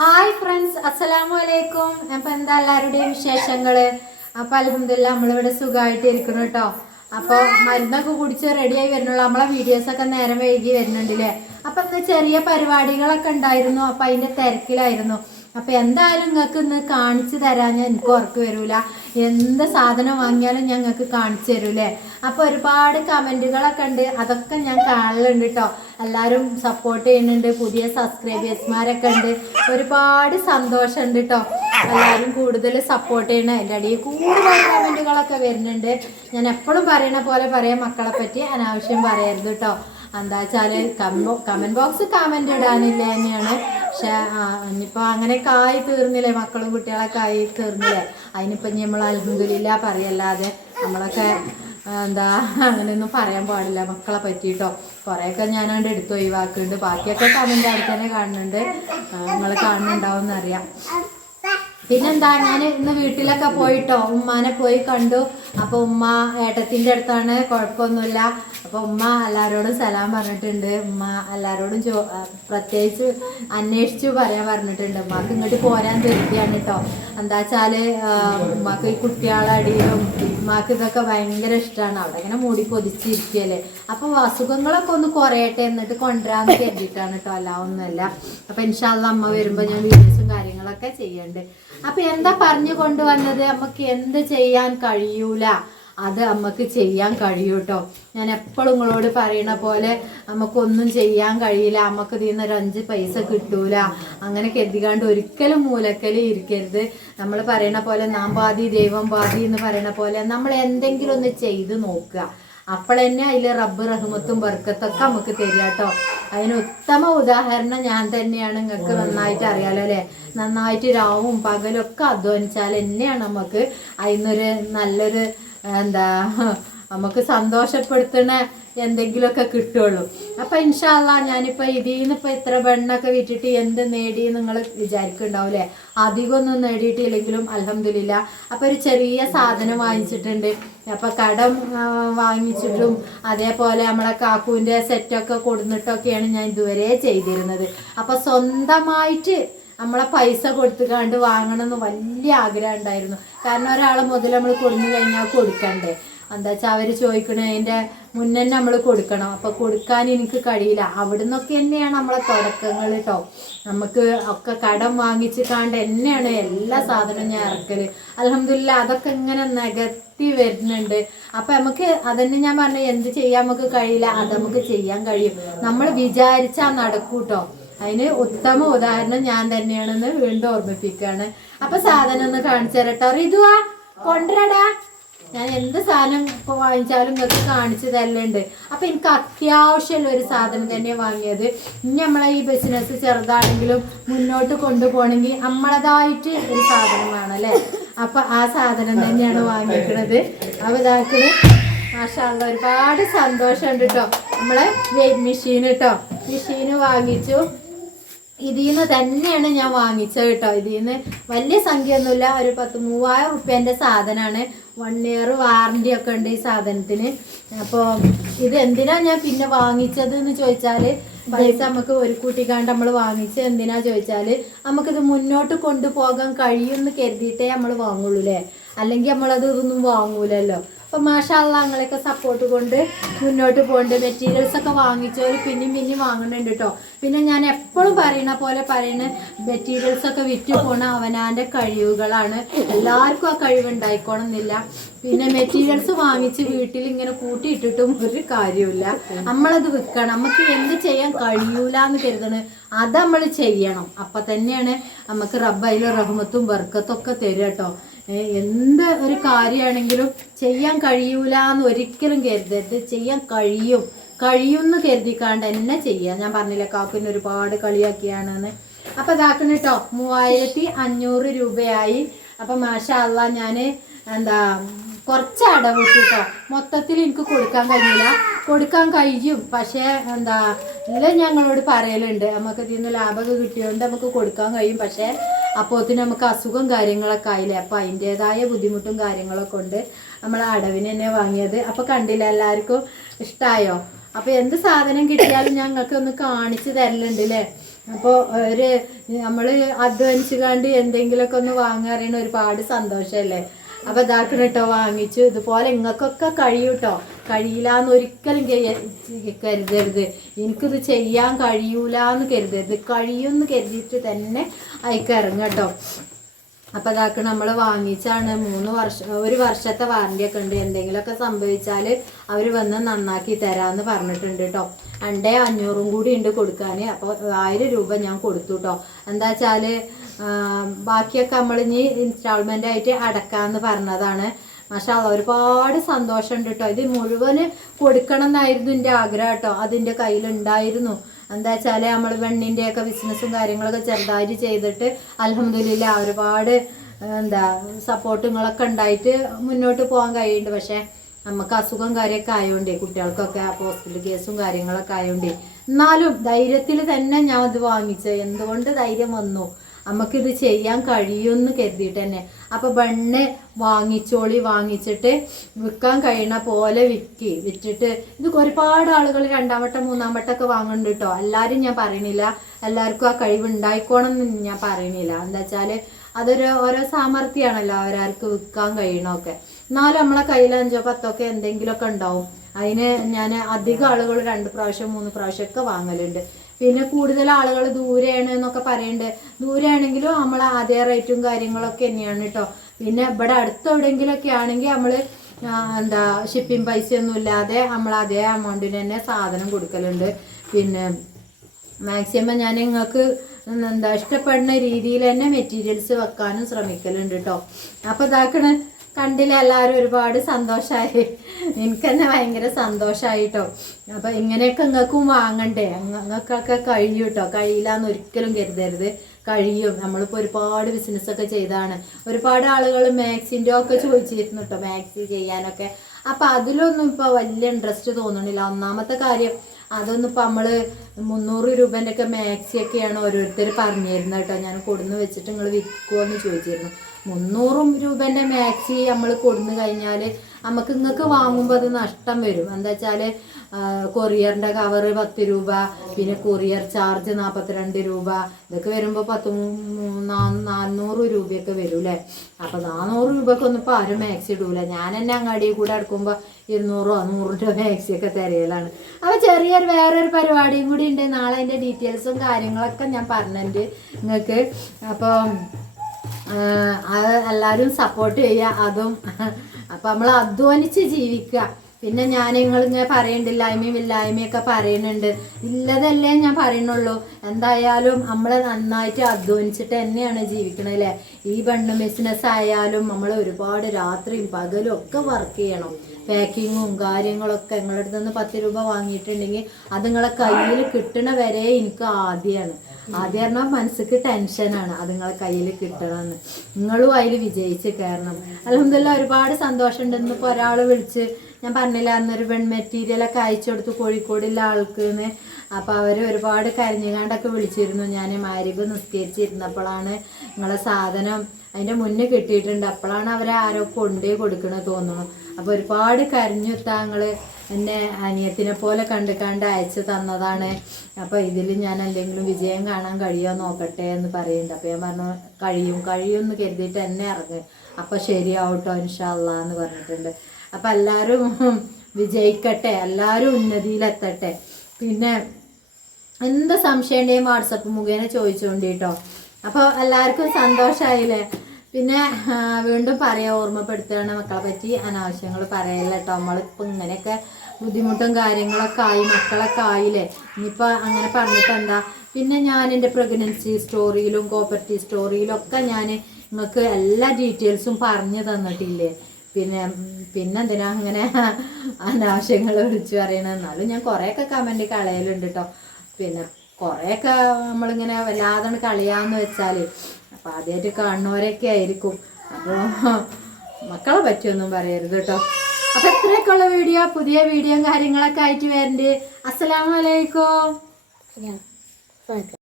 Hi friends അസ്സലാമു അലൈക്കും അപ്പം എന്താ എല്ലാവരുടെയും വിശേഷങ്ങൾ? അപ്പൊ അലഹമില്ല നമ്മളിവിടെ സുഖമായിട്ട് ഇരിക്കുന്നു കേട്ടോ അപ്പോൾ മരുന്നൊക്കെ കുടിച്ച് റെഡിയായി വരുന്നുള്ളൂ. നമ്മളെ വീഡിയോസ് ഒക്കെ നേരം വൈകി വരുന്നുണ്ടല്ലേ അപ്പൊ ചെറിയ പരിപാടികളൊക്കെ ഉണ്ടായിരുന്നു. അപ്പൊ അതിന്റെ തിരക്കിലായിരുന്നു. അപ്പൊ എന്തായാലും നിങ്ങൾക്ക് ഇന്ന് കാണിച്ചു തരാൻ എനിക്ക് ഉറക്ക് വരൂല. എന്ത് സാധനം വാങ്ങിയാലും ഞാൻ നിങ്ങൾക്ക് കാണിച്ചു തരൂലേ? അപ്പൊ ഒരുപാട് കമന്റുകളൊക്കെ ഉണ്ട്. അതൊക്കെ ഞാൻ കാണലുണ്ട് കേട്ടോ എല്ലാവരും സപ്പോർട്ട് ചെയ്യുന്നുണ്ട്. പുതിയ സബ്സ്ക്രൈബേഴ്സ്മാരൊക്കെ ഉണ്ട്. ഒരുപാട് സന്തോഷമുണ്ട് കേട്ടോ എല്ലാവരും കൂടുതൽ സപ്പോർട്ട് ചെയ്യണം. എന്റെ അടിയിൽ കൂടുതൽ കമന്റുകളൊക്കെ വരുന്നുണ്ട്. ഞാൻ എപ്പോഴും പറയണ പോലെ പറയാം. മക്കളെ പറ്റി അനാവശ്യം പറയരുത് കേട്ടോ എന്താ വെച്ചാൽ കമന്റ് ബോക്സ് കമന്റ് ഇടാനില്ല തന്നെയാണ്. പക്ഷെ ഇനിയിപ്പോ അങ്ങനെ ആയി തീർന്നില്ലേ? മക്കളും കുട്ടികളൊക്കെ ആയി തീർന്നില്ലേ? അതിനിപ്പോ നമ്മൾ അൽഹംദുലില്ല പറയല്ലാതെ നമ്മളൊക്കെ എന്താ അങ്ങനെയൊന്നും പറയാൻ പാടില്ല. മക്കളെ പറ്റിയിട്ടോ കുറേയൊക്കെ ഞാനവിടെ എടുത്ത് ഒഴിവാക്കുന്നുണ്ട് ബാക്കിയൊക്കെ കമന്റ് അവിടെ തന്നെ കാണുന്നുണ്ട്. നിങ്ങൾ കാണുന്നുണ്ടാവും എന്നറിയാം പിന്നെന്താ ഞാൻ ഇന്ന് വീട്ടിലൊക്കെ പോയിട്ടോ. ഉമ്മാനെ പോയി കണ്ടു. അപ്പൊ ഉമ്മ ഏട്ടത്തിന്റെ അടുത്താണ് കുഴപ്പമൊന്നുമില്ല അപ്പൊ ഉമ്മ എല്ലാരോടും സലാം പറഞ്ഞിട്ടുണ്ട്. ഉമ്മ എല്ലാരോടും ചോ പ്രത്യേകിച്ച് അന്വേഷിച്ചു പറയാൻ പറഞ്ഞിട്ടുണ്ട്. ഉമ്മക്ക് ഇങ്ങോട്ട് പോരാൻ തരുകയാണ് കേട്ടോ എന്താ വെച്ചാൽ ആ, ഉമ്മക്ക് ഈ കുട്ടികളെ അടിയിലും ഉമ്മാക്ക് ഇതൊക്കെ ഭയങ്കര ഇഷ്ടമാണ് അവിടെ ഇങ്ങനെ മൂടി പൊതിച്ചിരിക്കല്ലേ. അപ്പൊ അസുഖങ്ങളൊക്കെ ഒന്ന് കുറയട്ടെ എന്നിട്ട് കൊണ്ടുവരാന്ന് കരുതിയിട്ടാണ് കേട്ടോ അല്ല ഒന്നുമല്ല. അപ്പൊ ഇൻഷാല്ല അമ്മ വരുമ്പോ ഞാൻ വീഡിയോസും കാര്യങ്ങളൊക്കെ ചെയ്യണ്ട്. അപ്പൊ എന്താ പറഞ്ഞു കൊണ്ടുവന്നത്? നമുക്ക് എന്ത് ചെയ്യാൻ കഴിയൂല? അത് നമുക്ക് ചെയ്യാൻ കഴിയൂ കേട്ടോ ഞാൻ എപ്പോഴും നിങ്ങളോട് പറയണ പോലെ നമുക്കൊന്നും ചെയ്യാൻ കഴിയില്ല. നമുക്ക് ഇതിൽ നിന്ന് ഒരു അഞ്ച് പൈസ കിട്ടൂല. അങ്ങനെ കരുതികാണ്ട് ഒരിക്കലും മൂലക്കൽ ഇരിക്കരുത്. നമ്മൾ പറയണ പോലെ നാം പാതി ദൈവം പാതി എന്ന് പറയണ പോലെ നമ്മൾ എന്തെങ്കിലും ഒന്ന് ചെയ്ത് നോക്കുക. അപ്പോൾ തന്നെ അതിൽ റബ്ബ് റഹ്മത്തും ബർക്കത്തൊക്കെ നമുക്ക് തരിക കേട്ടോ അതിന് ഉത്തമ ഉദാഹരണം ഞാൻ തന്നെയാണ്. നിങ്ങൾക്ക് നന്നായിട്ട് അറിയാലോ അല്ലേ? നന്നായിട്ട് രാവും പകലും ഒക്കെ അധ്വാനിച്ചാൽ തന്നെയാണ് നമുക്ക് അതിനൊരു നല്ലൊരു എന്താ നമുക്ക് സന്തോഷപ്പെടുത്തുന്ന എന്തെങ്കിലുമൊക്കെ കിട്ടുള്ളൂ. അപ്പൊ ഇൻഷാല്ല ഞാനിപ്പോ ഇതിൽ നിന്ന് ഇപ്പൊ ഇത്ര വെണ്ണൊക്കെ വിറ്റിട്ട് എന്ത് നേടി നിങ്ങൾ വിചാരിക്കുന്നുണ്ടാവൂലേ അധികമൊന്നും നേടിയിട്ടില്ലെങ്കിലും അലഹമില്ല അപ്പൊ ഒരു ചെറിയ സാധനം വാങ്ങിച്ചിട്ടുണ്ട്. അപ്പൊ കടം വാങ്ങിച്ചിട്ടും അതേപോലെ നമ്മളെ കാക്കുവിന്റെ സെറ്റൊക്കെ കൊടുന്നിട്ടൊക്കെയാണ് ഞാൻ ഇതുവരെ ചെയ്തിരുന്നത്. അപ്പൊ സ്വന്തമായിട്ട് നമ്മളെ പൈസ കൊടുത്തുകാണ്ട് വാങ്ങണം എന്ന് വലിയ ആഗ്രഹം ഉണ്ടായിരുന്നു. കാരണം ഒരാളെ മുതൽ നമ്മൾ കൊടുന്നു കഴിഞ്ഞാൽ കൊടുക്കണ്ടേ? എന്താ വെച്ചാൽ അവർ ചോദിക്കണതിന്റെ മുന്നേ നമ്മൾ കൊടുക്കണം. അപ്പോൾ കൊടുക്കാൻ എനിക്ക് കഴിയില്ല. അവിടെ നിന്നൊക്കെ തന്നെയാണ് നമ്മളെ തുടക്കങ്ങൾ കേട്ടോ നമുക്ക് ഒക്കെ കടം വാങ്ങിച്ച് കാണ്ട് തന്നെയാണ് എല്ലാ സാധനവും ഞാൻ ഇറക്കൽ. അലഹമില്ല അതൊക്കെ ഇങ്ങനെ നികത്തി വരുന്നുണ്ട്. അപ്പം നമുക്ക് അതന്നെ ഞാൻ പറഞ്ഞു എന്ത് ചെയ്യാൻ നമുക്ക് കഴിയില്ല അത് നമുക്ക് ചെയ്യാൻ കഴിയും. നമ്മൾ വിചാരിച്ചാൽ നടക്കൂട്ടോ. അതിന് ഉത്തമ ഉദാഹരണം ഞാൻ തന്നെയാണെന്ന് വീണ്ടും ഓർമ്മിപ്പിക്കുകയാണ്. അപ്പൊ സാധനം ഒന്ന് കാണിച്ചു തരട്ടോ. റിതുവാ കൊണ്ടുവരടാ. ഞാൻ എന്ത് സാധനം ഇപ്പൊ വാങ്ങിച്ചാലും നിങ്ങൾക്ക് കാണിച്ചു തരലുണ്ട്. അപ്പൊ എനിക്ക് അത്യാവശ്യമുള്ള ഒരു സാധനം തന്നെ വാങ്ങിയത്. ഇനി നമ്മളെ ഈ ബിസിനസ് ചെറുതാണെങ്കിലും മുന്നോട്ട് കൊണ്ടുപോകണമെങ്കിൽ നമ്മളതായിട്ട് ഒരു സാധനം വേണം അല്ലേ? അപ്പൊ ആ സാധനം തന്നെയാണ് വാങ്ങിക്കുന്നത് അപ്പൊ ഇതാക്കണ് മാഷാള്ള ഒരുപാട് സന്തോഷമുണ്ട് കേട്ടോ. നമ്മളെ മെഷീൻ കേട്ടോ മെഷീന് വാങ്ങിച്ചു. ഇതിൽ നിന്ന് തന്നെയാണ് ഞാൻ വാങ്ങിച്ചത് കേട്ടോ. ഇതിൽ നിന്ന് വലിയ സംഖ്യ ഒന്നുമില്ല ഒരു പത്ത് മൂവായിരം റുപ്യന്റെ സാധനമാണ് വൺ ഇയർ വാറണ്ടി ഒക്കെ ഉണ്ട് ഈ സാധനത്തിന്. അപ്പോൾ ഇത് എന്തിനാ ഞാൻ പിന്നെ വാങ്ങിച്ചത് എന്ന് ചോദിച്ചാൽ പൈസ നമുക്ക് ഒരു കൂട്ടിക്കാണ്ട് നമ്മൾ വാങ്ങിച്ച് എന്തിനാ ചോദിച്ചാൽ നമുക്കിത് മുന്നോട്ട് കൊണ്ടുപോകാൻ കഴിയുമെന്ന് കരുതിയിട്ടേ നമ്മൾ വാങ്ങുള്ളൂ അല്ലേ അല്ലെങ്കിൽ നമ്മളത് ഇതൊന്നും വാങ്ങൂലല്ലോ. അപ്പൊ മാഷാള്ള അങ്ങളെയൊക്കെ സപ്പോർട്ട് കൊണ്ട് മുന്നോട്ട് പോകുന്നുണ്ട് മെറ്റീരിയൽസ് ഒക്കെ വാങ്ങിച്ചവർ പിന്നെയും പിന്നെയും വാങ്ങുന്നുണ്ട് കേട്ടോ പിന്നെ ഞാൻ എപ്പോഴും പറയണ പോലെ പറയുന്ന മെറ്റീരിയൽസ് ഒക്കെ വിറ്റ് പോണ അവനാന്റെ കഴിവുകളാണ്. എല്ലാവർക്കും ആ കഴിവ് ഉണ്ടായിക്കോണമെന്നില്ല പിന്നെ മെറ്റീരിയൽസ് വാങ്ങിച്ച് വീട്ടിൽ ഇങ്ങനെ കൂട്ടിയിട്ടിട്ടും ഒരു കാര്യമില്ല നമ്മളത് വിൽക്കണം. നമുക്ക് എന്ത് ചെയ്യാൻ കഴിയൂല എന്ന് കരുതണ്. അത് നമ്മൾ ചെയ്യണം. അപ്പൊ തന്നെയാണ് നമുക്ക് റബ്ബയിലും റഹ്മത്തും ബർക്കത്തും ഒക്കെ തരും കേട്ടോ എന്ത് ഒരു കാര്യമാണെങ്കിലും ചെയ്യാൻ കഴിയൂല എന്ന് ഒരിക്കലും കരുതരുത്. ചെയ്യാൻ കഴിയും. കഴിയുമെന്ന് കരുതിക്കാണ്ട് എന്നെ ചെയ്യാം. ഞാൻ പറഞ്ഞില്ല കാക്കുവിന് ഒരുപാട് കളിയാക്കിയാണെന്ന്. അപ്പൊ ഇതാക്കണം കേട്ടോ മൂവായിരത്തി അഞ്ഞൂറ് രൂപയായി. അപ്പൊ മാഷാ അല്ല ഞാൻ എന്താ കുറച്ച് അടവ് കേട്ടോ മൊത്തത്തിൽ എനിക്ക് കൊടുക്കാൻ കഴിയില്ല. കൊടുക്കാൻ കഴിയും. പക്ഷേ എന്താ എല്ലാം ഞങ്ങളോട് പറയലുണ്ട്. നമുക്ക് ഇതിൽ നിന്ന് ലാഭമൊക്കെ കിട്ടിയതുകൊണ്ട് നമുക്ക് കൊടുക്കാൻ കഴിയും. പക്ഷേ അപ്പോത്തിന് നമുക്ക് അസുഖം കാര്യങ്ങളൊക്കെ ആയില്ലേ? അപ്പം അതിന്റെതായ ബുദ്ധിമുട്ടും കാര്യങ്ങളൊക്കെ ഉണ്ട്. നമ്മൾ അടവിന് തന്നെ വാങ്ങിയത്. അപ്പോൾ കണ്ടില്ല എല്ലാവർക്കും? ഇഷ്ടമായോ അപ്പോൾ എന്ത് സാധനം കിട്ടിയാലും ഞങ്ങൾക്ക് ഒന്ന് കാണിച്ചു തരലുണ്ട് അല്ലേ അപ്പോൾ ഒരു നമ്മൾ അധ്വാനിച്ചു കണ്ട് എന്തെങ്കിലുമൊക്കെ ഒന്ന് വാങ്ങാറിയണ ഒരുപാട് സന്തോഷമല്ലേ അപ്പോൾ ഇതാക്കണം കേട്ടോ വാങ്ങിച്ചു. ഇതുപോലെ നിങ്ങൾക്കൊക്കെ കഴിയൂട്ടോ കേട്ടോ കഴിയില്ലാന്ന് ഒരിക്കലും കരുതരുത്. എനിക്കിത് ചെയ്യാൻ കഴിയൂലെന്ന് കരുതരുത്. കഴിയുമെന്ന് കരുതിയിട്ട് തന്നെ അയക്ക് ഇറങ്ങും കേട്ടോ അപ്പോൾ അതാക്ക് നമ്മൾ വാങ്ങിച്ചാണ്. മൂന്ന് വർഷം ഒരു വർഷത്തെ വാറണ്ടി ഒക്കെ ഉണ്ട്. എന്തെങ്കിലുമൊക്കെ സംഭവിച്ചാൽ അവർ വന്ന് നന്നാക്കി തരാമെന്ന് പറഞ്ഞിട്ടുണ്ട് കേട്ടോ രണ്ടേ അഞ്ഞൂറും കൂടി ഉണ്ട് കൊടുക്കാൻ അപ്പോൾ ആയിരം രൂപ ഞാൻ കൊടുത്തു കേട്ടോ എന്താ വെച്ചാൽ ബാക്കിയൊക്കെ നമ്മൾ ഇനി ഇൻസ്റ്റാൾമെന്റ് ആയിട്ട് അടക്കാമെന്ന് പറഞ്ഞതാണ്. മാഷാ ഒരുപാട് സന്തോഷമുണ്ട് കേട്ടോ ഇത് മുഴുവൻ കൊടുക്കണം എന്നായിരുന്നു എന്റെ ആഗ്രഹം കേട്ടോ അതിന്റെ കയ്യിലുണ്ടായിരുന്നു. എന്താ വെച്ചാൽ നമ്മൾ വെണ്ണിന്റെയൊക്കെ ബിസിനസ്സും കാര്യങ്ങളൊക്കെ ചെറുതായിട്ട് ചെയ്തിട്ട് അലഹമില്ല ഒരുപാട് എന്താ സപ്പോർട്ടുകളൊക്കെ ഉണ്ടായിട്ട് മുന്നോട്ട് പോകാൻ കഴിയുന്നുണ്ട്. പക്ഷേ നമുക്ക് അസുഖം കാര്യമൊക്കെ ആയതുകൊണ്ടേ കുട്ടികൾക്കൊക്കെ ഹോസ്പിറ്റൽ കേസും കാര്യങ്ങളൊക്കെ ആയതുകൊണ്ടേ എന്നാലും ധൈര്യത്തിൽ തന്നെ ഞാൻ അത് വാങ്ങിച്ചത്. എന്തുകൊണ്ട് ധൈര്യം വന്നു? നമുക്കിത് ചെയ്യാൻ കഴിയുമെന്ന് കരുതിയിട്ട് തന്നെ. അപ്പോൾ ബണ്ണ് വാങ്ങിച്ചോളി വാങ്ങിച്ചിട്ട് വിൽക്കാൻ കഴിയണ പോലെ വിൽക്കി വിറ്റിട്ട് ഇത് ഒരുപാട് ആളുകൾ രണ്ടാം വട്ടം മൂന്നാം വട്ടം ഒക്കെ വാങ്ങുന്നുണ്ട് കേട്ടോ എല്ലാരും ഞാൻ പറയണില്ല. എല്ലാവർക്കും ആ കഴിവ് ഉണ്ടായിക്കോണം എന്ന് ഞാൻ പറയണില്ല. എന്താ വെച്ചാൽ അതൊരു ഓരോ സാമർഥ്യമാണല്ലോ അവരാർക്ക് വിൽക്കാൻ കഴിയണമൊക്കെ എന്നാലും നമ്മളെ കയ്യിൽ അഞ്ചോ പത്തോ ഒക്കെ എന്തെങ്കിലുമൊക്കെ ഉണ്ടാവും. അതിന് ഞാൻ അധികം ആളുകൾ രണ്ട് പ്രാവശ്യം മൂന്ന് പ്രാവശ്യം ഒക്കെ വാങ്ങലുണ്ട്. പിന്നെ കൂടുതൽ ആളുകൾ ദൂരെയാണ് എന്നൊക്കെ പറയുന്നുണ്ട് ദൂരെയാണെങ്കിലും നമ്മൾ ആദ്യ റേറ്റും കാര്യങ്ങളൊക്കെ തന്നെയാണ് കേട്ടോ പിന്നെ ഇവിടെ അടുത്ത് എവിടെയെങ്കിലുമൊക്കെ ആണെങ്കിൽ നമ്മൾ എന്താ ഷിപ്പിംഗ് പൈസ ഒന്നും ഇല്ലാതെ നമ്മൾ അതേ എമൗണ്ടിന് തന്നെ സാധനം കൊടുക്കലുണ്ട്. പിന്നെ മാക്സിമം ഞാൻ നിങ്ങൾക്ക് എന്താ ഇഷ്ടപ്പെടുന്ന രീതിയിൽ തന്നെ മെറ്റീരിയൽസ് വെക്കാനും ശ്രമിക്കലുണ്ട് കേട്ടോ അപ്പോൾ ഇതാക്കണ. കണ്ടില്ല എല്ലാവരും ഒരുപാട് സന്തോഷമായി എനിക്ക് തന്നെ ഭയങ്കര സന്തോഷമായിട്ടോ അപ്പൊ ഇങ്ങനെയൊക്കെ നിങ്ങൾക്കും വാങ്ങണ്ടേ? നിങ്ങൾക്കൊക്കെ കഴിയും കേട്ടോ കഴിയില്ല എന്ന് ഒരിക്കലും കരുതരുത്. കഴിയും. നമ്മളിപ്പോൾ ഒരുപാട് ബിസിനസ്സൊക്കെ ചെയ്താണ്. ഒരുപാട് ആളുകൾ മാക്സിന്റെ ഒക്കെ ചോദിച്ചിരുന്നു കേട്ടോ മാക്സി ചെയ്യാനൊക്കെ. അപ്പം അതിലൊന്നും ഇപ്പോൾ വലിയ ഇൻട്രസ്റ്റ് തോന്നണില്ല. ഒന്നാമത്തെ കാര്യം അതൊന്നും ഇപ്പം നമ്മൾ മുന്നൂറ് രൂപേന്റെ ഒക്കെ മാക്സി ഒക്കെയാണ് ഓരോരുത്തർ പറഞ്ഞിരുന്നത് കേട്ടോ. ഞാൻ കൊടുന്ന് വെച്ചിട്ട് നിങ്ങൾ വിൽക്കുമോ എന്ന് ചോദിച്ചിരുന്നു. മുന്നൂറും രൂപേന്റെ മാക്സി നമ്മൾ കൊടുന്നു കഴിഞ്ഞാൽ നമുക്ക് നിങ്ങൾക്ക് വാങ്ങുമ്പോൾ അത് നഷ്ടം വരും. എന്താ വെച്ചാൽ കൊറിയറിന്റെ കവറ് പത്ത് രൂപ പിന്നെ കൊറിയർ ചാർജ് നാൽപ്പത്തിരണ്ട് രൂപ ഇതൊക്കെ വരുമ്പോൾ പത്ത് നാനൂറ് രൂപയൊക്കെ വരും അല്ലേ അപ്പോൾ നാനൂറ് രൂപക്കൊന്നും ഇപ്പോൾ ആരും മാക്സി ഇടൂല. ഞാൻ തന്നെ അങ്ങാടിയിൽ കൂടെ അടുക്കുമ്പോൾ ഇരുന്നൂറോ നൂറ് രൂപ മാക്സി ഒക്കെ തിരയലാണ് അപ്പോൾ ചെറിയൊരു വേറൊരു പരിപാടിയും കൂടി ഉണ്ട്. നാളെ അതിന്റെ ഡീറ്റെയിൽസും കാര്യങ്ങളൊക്കെ ഞാൻ പറഞ്ഞിട്ടുണ്ട് നിങ്ങൾക്ക് അപ്പോൾ അത് എല്ലാവരും സപ്പോർട്ട് ചെയ്യുക അതും. അപ്പം നമ്മൾ അധ്വാനിച്ച് ജീവിക്കുക. പിന്നെ ഞാൻ നിങ്ങൾ ഇങ്ങനെ പറയണ്ടില്ലായ്മയും ഇല്ലായ്മയൊക്കെ പറയുന്നുണ്ട്. ഇല്ലതല്ലേ ഞാൻ പറയുന്നുള്ളൂ. എന്തായാലും നമ്മൾ നന്നായിട്ട് അധ്വാനിച്ചിട്ട് തന്നെയാണ് ജീവിക്കണത് അല്ലേ? ഈ ബണ്ണ് ബിസിനസ് ആയാലും നമ്മൾ ഒരുപാട് രാത്രിയും പകലും ഒക്കെ വർക്ക് ചെയ്യണം. പാക്കിങ്ങും കാര്യങ്ങളൊക്കെ നിങ്ങളുടെ അടുത്ത് നിന്ന് പത്ത് രൂപ വാങ്ങിയിട്ടുണ്ടെങ്കിൽ അത് നിങ്ങളെ കയ്യിൽ കിട്ടണ വരെ എനിക്ക് ആദ്യമാണ് ആദ്യം പറഞ്ഞാൽ മനസ്സിക്ക് ടെൻഷനാണ് അത് നിങ്ങളെ കയ്യിൽ കിട്ടണമെന്ന് നിങ്ങളും അതിൽ വിജയിച്ച് കയറണം. അലഹമില്ല ഒരുപാട് സന്തോഷമുണ്ടെന്ന് ഇപ്പോൾ ഒരാൾ വിളിച്ച് ഞാൻ പറഞ്ഞില്ല അന്നൊരു പെൺ മെറ്റീരിയലൊക്കെ അയച്ചു കൊടുത്തു കോഴിക്കോടുള്ള ആൾക്ക് എന്ന് അപ്പോൾ അവർ ഒരുപാട് കരഞ്ഞുകാണ്ടൊക്കെ വിളിച്ചിരുന്നു. ഞാൻ മാരിബ് നിസ്കരിച്ചിരുന്നപ്പോഴാണ് നിങ്ങളെ സാധനം അതിന്റെ മുന്നേ കിട്ടിയിട്ടുണ്ട്. അപ്പോഴാണ് അവരെ ആരോ കൊണ്ടേ കൊടുക്കണമെന്ന് തോന്നുന്നു അപ്പോൾ ഒരുപാട് കരഞ്ഞു താങ്കൾ എന്നെ അനിയത്തിനെ പോലെ കണ്ട് കണ്ട് അയച്ചു തന്നതാണ്. അപ്പോൾ ഇതിൽ ഞാൻ എന്തെങ്കിലും വിജയം കാണാൻ കഴിയുമോ നോക്കട്ടെ എന്ന് പറയുന്നുണ്ട്. അപ്പോൾ ഞാൻ പറഞ്ഞു കഴിയും കഴിയും എന്ന് കരുതിയിട്ട് എന്നെ ഇറങ്ങ്. അപ്പോൾ ശരിയാവട്ടോ ഇൻഷാല്ല എന്ന് പറഞ്ഞിട്ടുണ്ട്. അപ്പോൾ എല്ലാവരും വിജയിക്കട്ടെ എല്ലാവരും ഉന്നതിയിലെത്തട്ടെ. പിന്നെ എന്ത് സംശയം ഉണ്ടെങ്കിൽ വാട്സപ്പ് മുഖേന ചോദിച്ചുകൊണ്ട് കേട്ടോ അപ്പോൾ എല്ലാവർക്കും സന്തോഷമായില്ലേ പിന്നെ വീണ്ടും പറയാം ഓർമ്മപ്പെടുത്തുകയാണ് മക്കളെ പറ്റി. അനാവശ്യങ്ങൾ പറയല്ല കേട്ടോ നമ്മളിപ്പോൾ ഇങ്ങനെയൊക്കെ ബുദ്ധിമുട്ടും കാര്യങ്ങളൊക്കെ ആയി മക്കളൊക്കെ ആയില്ലേ? ഇനിയിപ്പോൾ അങ്ങനെ പറഞ്ഞിട്ട് എന്താ? പിന്നെ ഞാൻ എന്റെ പ്രഗ്നൻസി സ്റ്റോറിയിലും കോപ്പർട്ടി സ്റ്റോറിയിലും ഒക്കെ ഞാൻ നിങ്ങൾക്ക് എല്ലാ ഡീറ്റെയിൽസും പറഞ്ഞു തന്നിട്ടില്ലേ? പിന്നെ പിന്നെ പിന്നെന്തിനാ അങ്ങനെ അനാവശ്യങ്ങൾ വിളിച്ചു പറയണത് എന്നാലും ഞാൻ കുറേയൊക്കെ കമന്റ് കളയലുണ്ട് കേട്ടോ പിന്നെ കുറേയൊക്കെ നമ്മളിങ്ങനെ വല്ലാതെ കളിയാന്ന് വെച്ചാൽ അപ്പോൾ ആദ്യമായിട്ട് കാണുന്നവരൊക്കെ ആയിരിക്കും. അപ്പോൾ മക്കളെ പറ്റിയൊന്നും പറയരുത് കേട്ടോ. അപ്പോൾ ഇത്രയൊക്കെയുള്ള വീഡിയോ പുതിയ വീഡിയോയും കാര്യങ്ങളൊക്കെ ആയിട്ട് വരുന്നുണ്ട് അസ്സലാമലൈക്കും